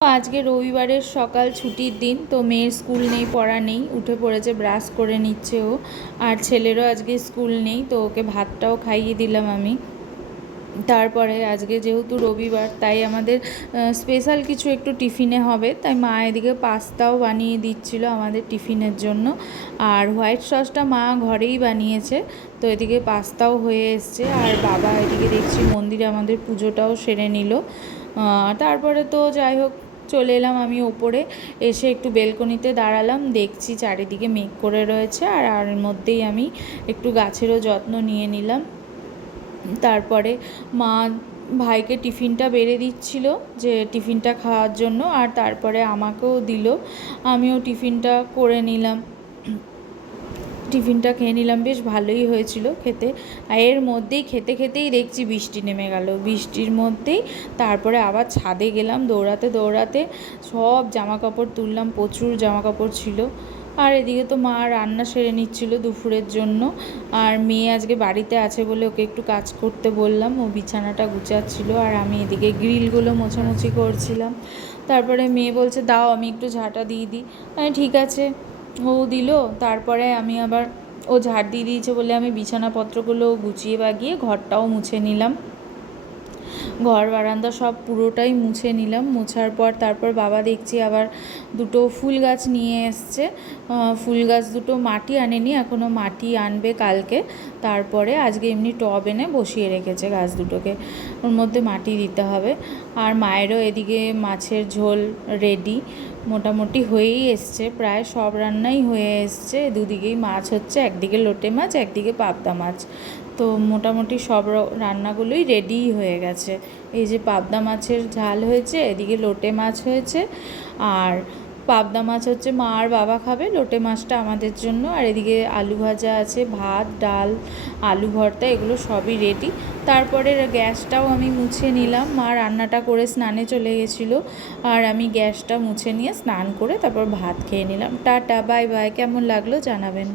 আজকে রবিবারের সকাল, ছুটির দিন। তো মেয়ের স্কুল নেই, পড়া নেই, উঠে পড়েছে, ব্রাশ করে নিচ্ছে ও। আর ছেলেরও আজকে স্কুল নেই, তো ওকে ভাতটাও খাইয়ে দিলাম আমি। তারপরে আজকে যেহেতু রবিবার, তাই আমাদের স্পেশাল কিছু একটু টিফিনে হবে, তাই মা এদিকে পাস্তাও বানিয়ে দিচ্ছিল আমাদের টিফিনের জন্য। আর হোয়াইট সসটা মা ঘরেই বানিয়েছে, তো এদিকে পাস্তাও হয়ে এসছে। আর বাবা এদিকে দেখছি মন্দিরে আমাদের পুজোটাও সেরে নিল। তারপরে তো যাই হোক, চলে এলাম আমি ওপরে। এসে একটু বেলকনিতে দাঁড়ালাম, দেখছি চারিদিকে মেঘ করে রয়েছে। আর এর মধ্যেই আমি একটু গাছেরও যত্ন নিয়ে নিলাম। তারপরে মা ভাইকে টিফিনটা বেড়ে দিচ্ছিল, যে টিফিনটা খাওয়ার জন্য। আর তারপরে আমাকেও দিল, আমিও টিফিনটা করে নিলাম। টিফিনটা খেয়ে নিলাম, বেশ ভালোই হয়েছিল খেতে। আর এর মধ্যেই খেতে খেতেই দেখছি বৃষ্টি নেমে গেল। বৃষ্টির মধ্যেই তারপরে আবার ছাদে গেলাম দৌড়াতে দৌড়াতে, সব জামাকাপড় তুললাম, প্রচুর জামাকাপড় ছিল। আর এদিকে তো মা রান্না সেরে নিচ্ছিল দুপুরের জন্য। আর মেয়ে আজকে বাড়িতে আছে বলে ওকে একটু কাজ করতে বললাম, ও বিছানাটা গুছাচ্ছিল আর আমি এদিকে গ্রিলগুলো মোছামুছি করছিলাম। তারপরে মেয়ে বলছে দাও আমি একটু ঝাঁটা দিয়ে দিই। ঠিক আছে, ও দিল। তারপরে আমি আবার, ও ঝাড় দিয়ে দিয়েছে বলে আমি বিছানাপত্রগুলো গুছিয়ে বাগিয়ে ঘরটাও মুছে নিলাম। ঘর বারান্দা সব পুরোটাই মুছে নিলাম। মোছার পর তারপর বাবা দেখছি আবার দুটো ফুল গাছ নিয়ে এসছে। ফুল গাছ দুটো মাটি আনেনি এখনও, মাটি আনবে কালকে। তারপরে আজকে এমনি টব এনে বসিয়ে রেখেছে গাছ দুটোকে, ওর মধ্যে মাটি দিতে হবে। আর মায়েরও এদিকে মাছের ঝোল রেডি, মোটামুটি হয়েই এসছে, প্রায় সব রান্নাই হয়ে এসছে। দুদিকেই মাছ হচ্ছে, একদিকে লোটে মাছ, একদিকে পাবদা মাছ। তো মোটামুটি সব রান্নাগুলোই রেডিই হয়ে গেছে। এই যে পাবদা মাছের ঝাল হয়েছে, এদিকে লোটে মাছ হয়েছে। আর পাবদা মাছ হচ্ছে মা আর বাবা খাবে, লোটে মাছটা আমাদের জন্য। আর এদিকে আলু ভাজা আছে, ভাত, ডাল, আলু ভর্তা, এগুলো সবই রেডি। তারপরে গ্যাসটাও আমি মুছে নিলাম। মা রান্নাটা করে স্নানে চলে গেছিলো, আর আমি গ্যাসটা মুছে নিয়ে স্নান করে তারপর ভাত খেয়ে নিলাম। Tata, bye bye. কেমন লাগলো জানাবেন।